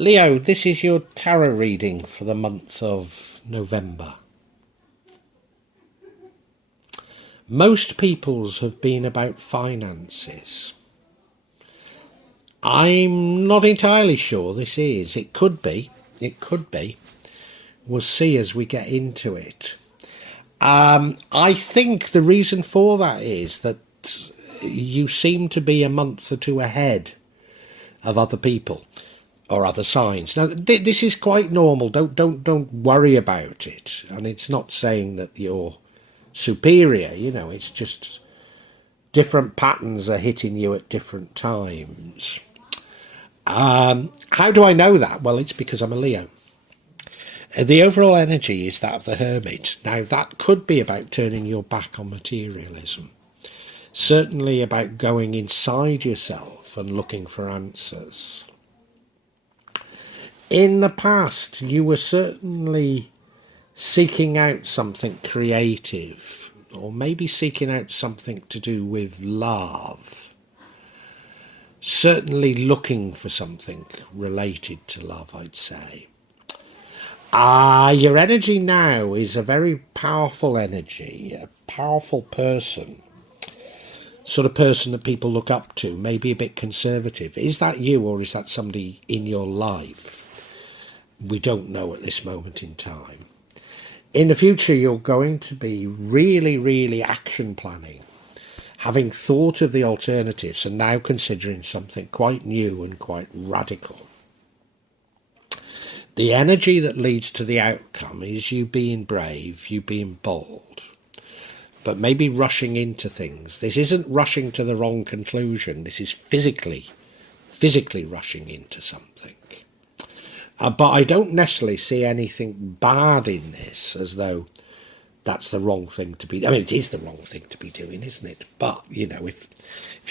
Leo, this is your tarot reading for the month of November. Most people's have been about finances. I'm not entirely sure this is. It could be. It could be. We'll see as we get into it. I think the reason for that is that you seem to be a month or two ahead of other people or other signs. Now, this is quite normal. Don't worry about it. And it's not saying that you're superior. You know, it's just different patterns are hitting you at different times. How do I know that? Well, it's because I'm a Leo. The overall energy is that of the Hermit. Now, that could be about turning your back on materialism. Certainly about going inside yourself and looking for answers. In the past, you were certainly seeking out something creative, or maybe seeking out something to do with love. Certainly looking for something related to love, I'd say. Your energy now is a very powerful energy, a powerful person. Sort of person that people look up to, maybe a bit conservative. Is that you, or is that somebody in your life? We don't know at this moment in time. In the future, you're going to be really, really action planning, having thought of the alternatives and now considering something quite new and quite radical. The energy that leads to the outcome is you being brave, you being bold, but maybe rushing into things. This isn't rushing to the wrong conclusion. This is physically rushing into something. But I don't necessarily see anything bad in this, as though that's the wrong thing to be. I mean, it is the wrong thing to be doing, isn't it? But, you know, if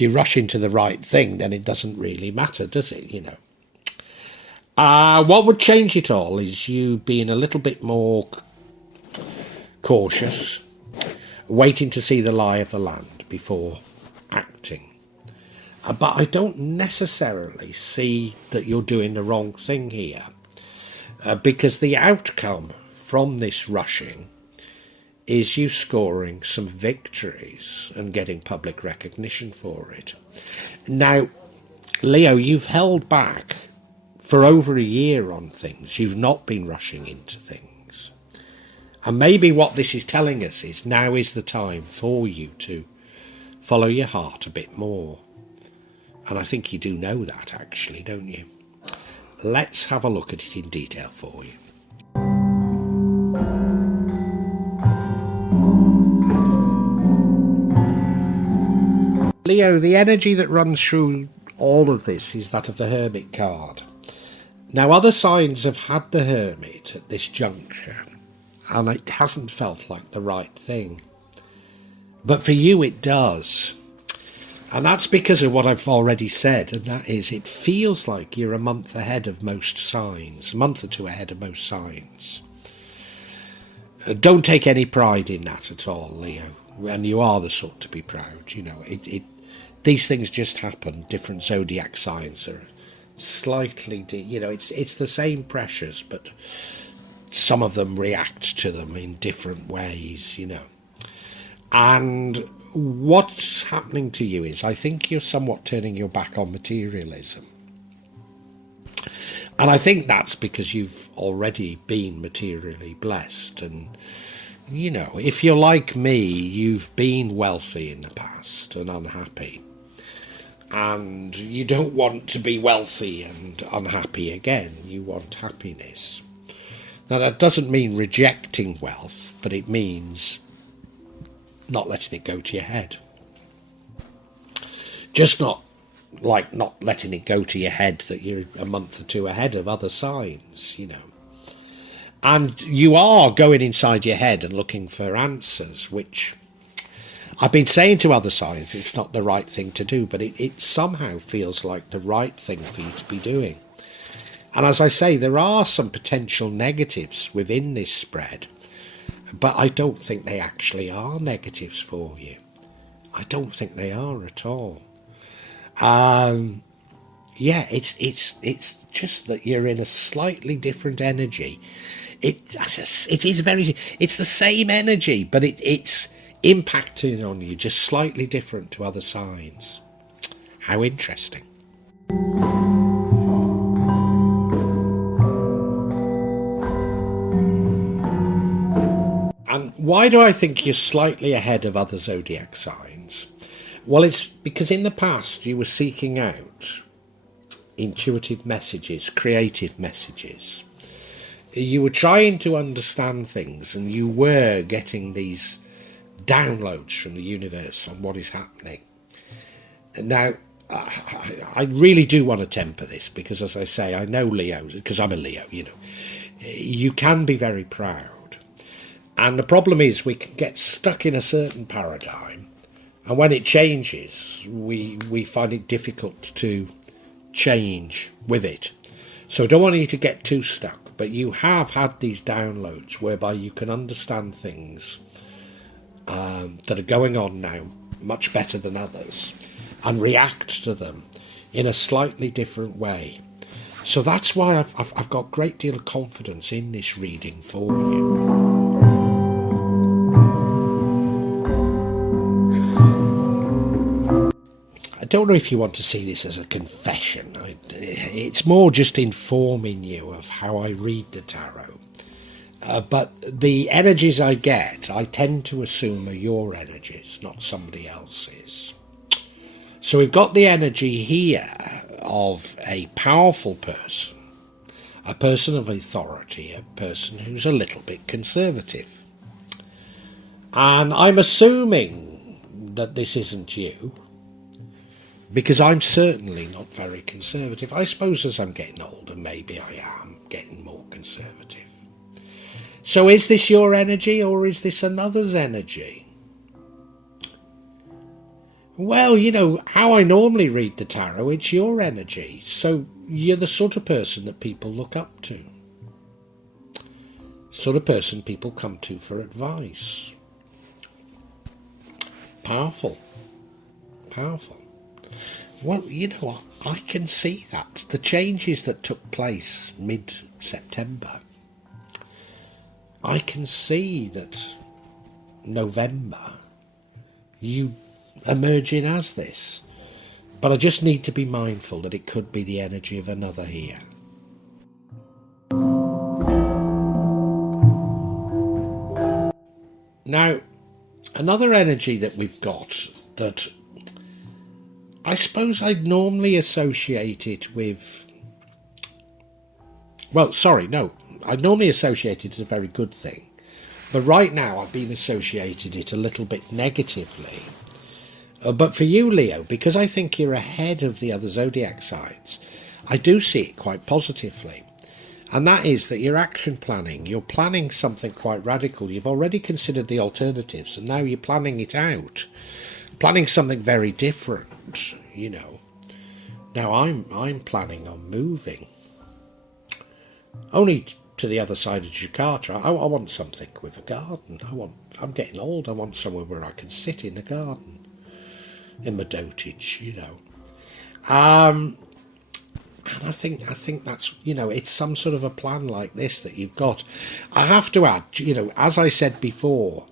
you rush into the right thing, then it doesn't really matter, does it, you know? What would change it all is you being a little bit more cautious, waiting to see the lie of the land before acting. But I don't necessarily see that you're doing the wrong thing here, because the outcome from this rushing is you scoring some victories and getting public recognition for it. Now, Leo, you've held back for over a year on things. You've not been rushing into things. And maybe what this is telling us is now is the time for you to follow your heart a bit more. And I think you do know that, actually, don't you? Let's have a look at it in detail for you. Leo, the energy that runs through all of this is that of the Hermit card. Now, other signs have had the Hermit at this juncture, and it hasn't felt like the right thing. But for you, it does. And that's because of what I've already said, and that is it feels like you're a month ahead of most signs, a month or two ahead of most signs. Don't take any pride in that at all, Leo, and you are the sort to be proud. You know, these things just happen. Different zodiac signs are slightly, you know, it's the same pressures, but some of them react to them in different ways, you know. And what's happening to you is I think you're somewhat turning your back on materialism. And I think that's because you've already been materially blessed. And, you know, if you're like me, you've been wealthy in the past and unhappy. And you don't want to be wealthy and unhappy again. You want happiness. Now, that doesn't mean rejecting wealth, but it means not letting it go to your head. Just not letting it go to your head that you're a month or two ahead of other signs, you know. And you are going inside your head and looking for answers, which I've been saying to other signs it's not the right thing to do, but it somehow feels like the right thing for you to be doing. And as I say, there are some potential negatives within this spread, but I don't think they actually are negatives for you. I don't think they are at all. Yeah, it's just that you're in a slightly different energy. It is very. It's the same energy, but it's impacting on you just slightly different to other signs. How interesting. And why do I think you're slightly ahead of other zodiac signs? Well, it's because in the past you were seeking out intuitive messages, creative messages. You were trying to understand things and you were getting these downloads from the universe on what is happening. Now, I really do want to temper this because, as I say, I know Leo, because I'm a Leo, you can be very proud. And the problem is we can get stuck in a certain paradigm, and when it changes, we find it difficult to change with it. So I don't want you to get too stuck, but you have had these downloads whereby you can understand things that are going on now much better than others and react to them in a slightly different way. So that's why I've got a great deal of confidence in this reading for you. I don't know if you want to see this as a confession. It's more just informing you of how I read the tarot. But the energies I get, I tend to assume are your energies, not somebody else's. So we've got the energy here of a powerful person, a person of authority, a person who's a little bit conservative. And I'm assuming that this isn't you, because I'm certainly not very conservative. I suppose as I'm getting older, maybe I am getting more conservative. So is this your energy or is this another's energy? Well, how I normally read the tarot, it's your energy. So you're the sort of person that people look up to. Sort of person people come to for advice. Powerful. Powerful. Well, I can see that. The changes that took place mid-September, I can see that November, you emerging as this. But I just need to be mindful that it could be the energy of another here. Now, another energy that we've got that I suppose I'd normally associate it with... Well, sorry, no. I'd normally associate it as a very good thing. But right now I've been associated it a little bit negatively. But for you, Leo, because I think you're ahead of the other zodiac signs, I do see it quite positively. And that is that you're action planning. You're planning something quite radical. You've already considered the alternatives and now you're planning it out. Planning something very different, Now I'm planning on moving. Only to the other side of Jakarta. I want something with a garden. I'm getting old. I want somewhere where I can sit in a garden. In my dotage, And I think that's, it's some sort of a plan like this that you've got. I have to add, as I said before,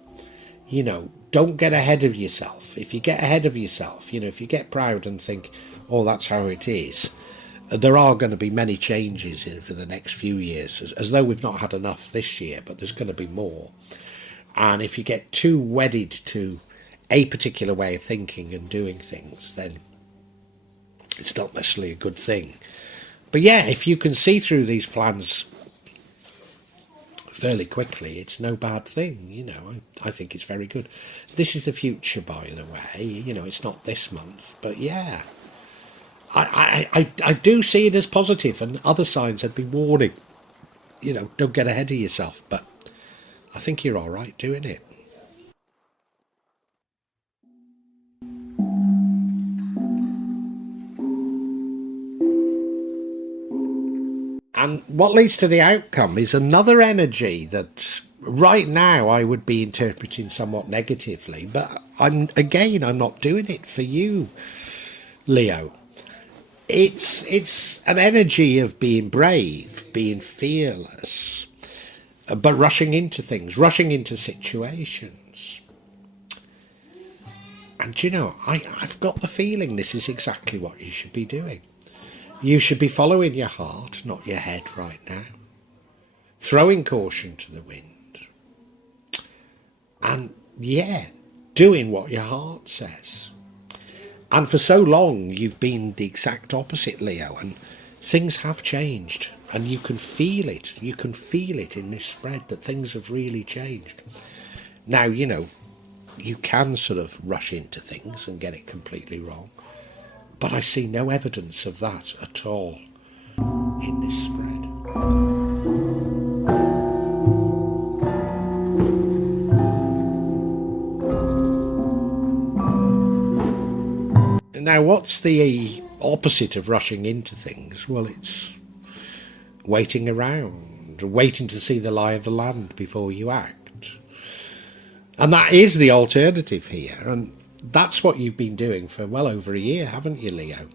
don't get ahead of yourself. If you get ahead of yourself, if you get proud and think, oh, that's how it is, there are going to be many changes for the next few years, as though we've not had enough this year, but there's going to be more. And if you get too wedded to a particular way of thinking and doing things, then it's not necessarily a good thing. But yeah, if you can see through these plans fairly quickly, it's no bad thing. I think it's very good. This is the future, by the way. It's not this month, but yeah, I do see it as positive, and other signs had been warning, don't get ahead of yourself, but I think you're all right doing it. And what leads to the outcome is another energy that right now I would be interpreting somewhat negatively, but I'm not doing it for you, Leo. It's an energy of being brave, being fearless, but rushing into things, rushing into situations. And I've got the feeling this is exactly what you should be doing. You should be following your heart, not your head right now. Throwing caution to the wind. And doing what your heart says. And for so long you've been the exact opposite, Leo, and things have changed. And you can feel it. You can feel it in this spread that things have really changed. Now, you can sort of rush into things and get it completely wrong. But I see no evidence of that at all in this spread. Now, what's the opposite of rushing into things? Well, it's waiting around, waiting to see the lie of the land before you act. And that is the alternative here. And that's what you've been doing for well over a year, haven't you, Leo?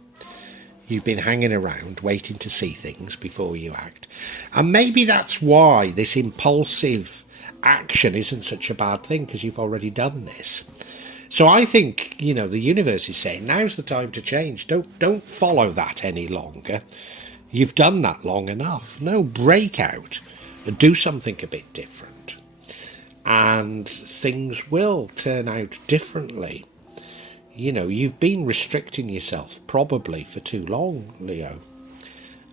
You've been hanging around, waiting to see things before you act. And maybe that's why this impulsive action isn't such a bad thing, because you've already done this. So I think, the universe is saying, now's the time to change. Don't follow that any longer. You've done that long enough. No, break out and do something a bit different. And things will turn out differently. You've been restricting yourself probably for too long, Leo.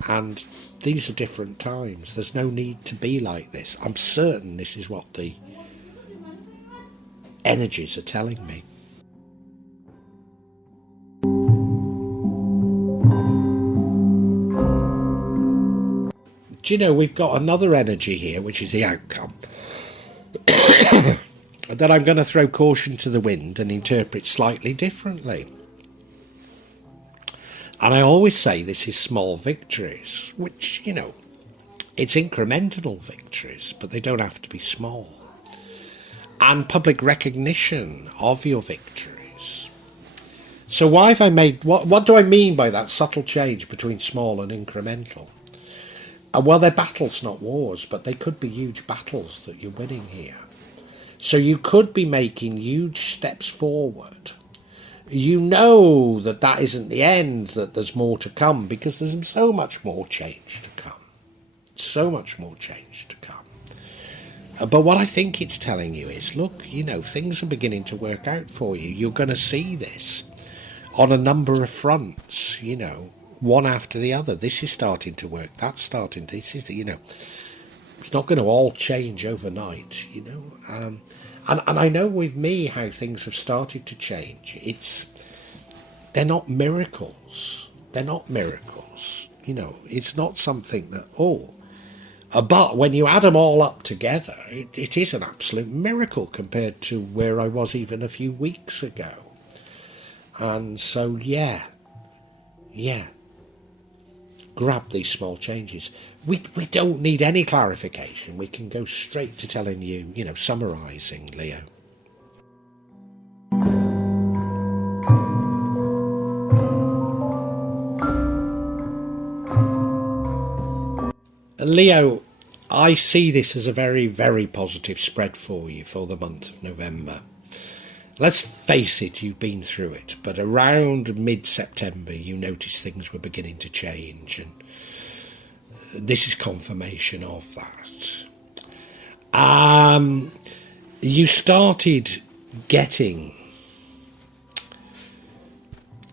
And these are different times. There's no need to be like this. I'm certain this is what the energies are telling me. Do we've got another energy here, which is the outcome. That I'm going to throw caution to the wind and interpret slightly differently. And I always say this is small victories, which, it's incremental victories, but they don't have to be small. And public recognition of your victories. So why have I made... What do I mean by that subtle change between small and incremental? Well, they're battles, not wars, but they could be huge battles that you're winning here. So you could be making huge steps forward. You know that isn't the end, that there's more to come, because there's so much more change to come. So much more change to come. But what I think it's telling you is, look, things are beginning to work out for you. You're going to see this on a number of fronts, one after the other. This is starting to work. That's starting to... This is, it's not going to all change overnight, And I know with me how things have started to change. They're not miracles. They're not miracles. It's not something that, but when you add them all up together, it is an absolute miracle compared to where I was even a few weeks ago. And so, yeah. Grab these small changes. We don't need any clarification. We can go straight to telling you, summarising, Leo. Leo, I see this as a very, very positive spread for you for the month of November. Let's face it, you've been through it, but around mid-September you noticed things were beginning to change, and this is confirmation of that. You started getting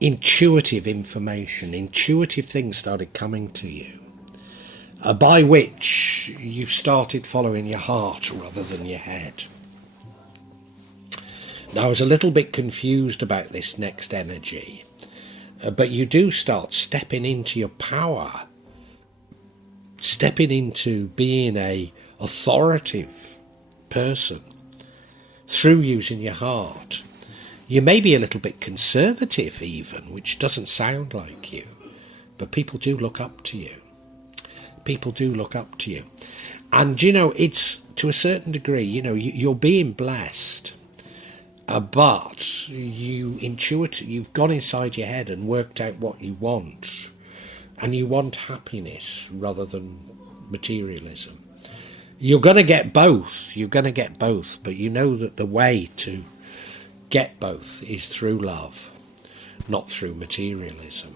intuitive information, intuitive things started coming to you, by which you've started following your heart rather than your head. Now, I was a little bit confused about this next energy, but you do start stepping into your power, stepping into being a authoritative person through using your heart. You may be a little bit conservative even, which doesn't sound like you, but people do look up to you. People do look up to you. And, it's to a certain degree, you're being blessed. But you've gone inside your head and worked out what you want. and you want happiness rather than materialism. You're going to get both. You're going to get both, but you know that the way to get both is through love, not through materialism.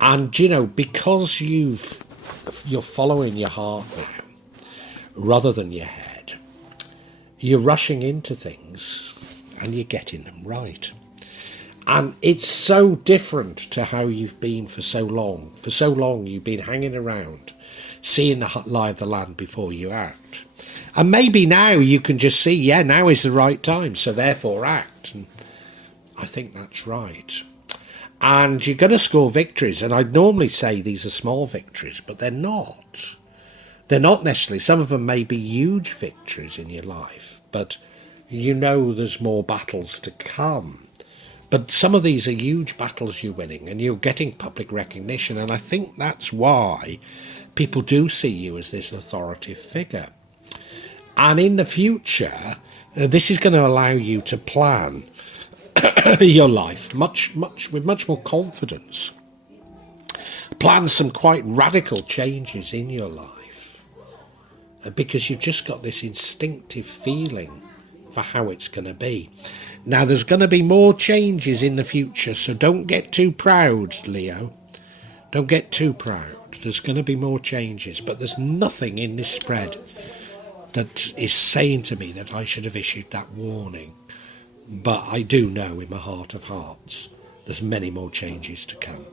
And because you're following your heart now rather than your head, you're rushing into things and you're getting them right. And it's so different to how you've been for so long. For so long you've been hanging around, seeing the lie of the land before you act. And maybe now you can just see, yeah, now is the right time, so therefore act. And I think that's right. And you're going to score victories. And I'd normally say these are small victories, but they're not. They're not necessarily. Some of them may be huge victories in your life, but there's more battles to come. But some of these are huge battles you're winning, and you're getting public recognition. And I think that's why people do see you as this authoritative figure. And in the future, this is going to allow you to plan your life with much more confidence. Plan some quite radical changes in your life, because you've just got this instinctive feeling for how it's going to be. Now, there's going to be more changes in the future, so don't get too proud, Leo. Don't get too proud. There's going to be more changes, but there's nothing in this spread that is saying to me that I should have issued that warning. But I do know in my heart of hearts there's many more changes to come.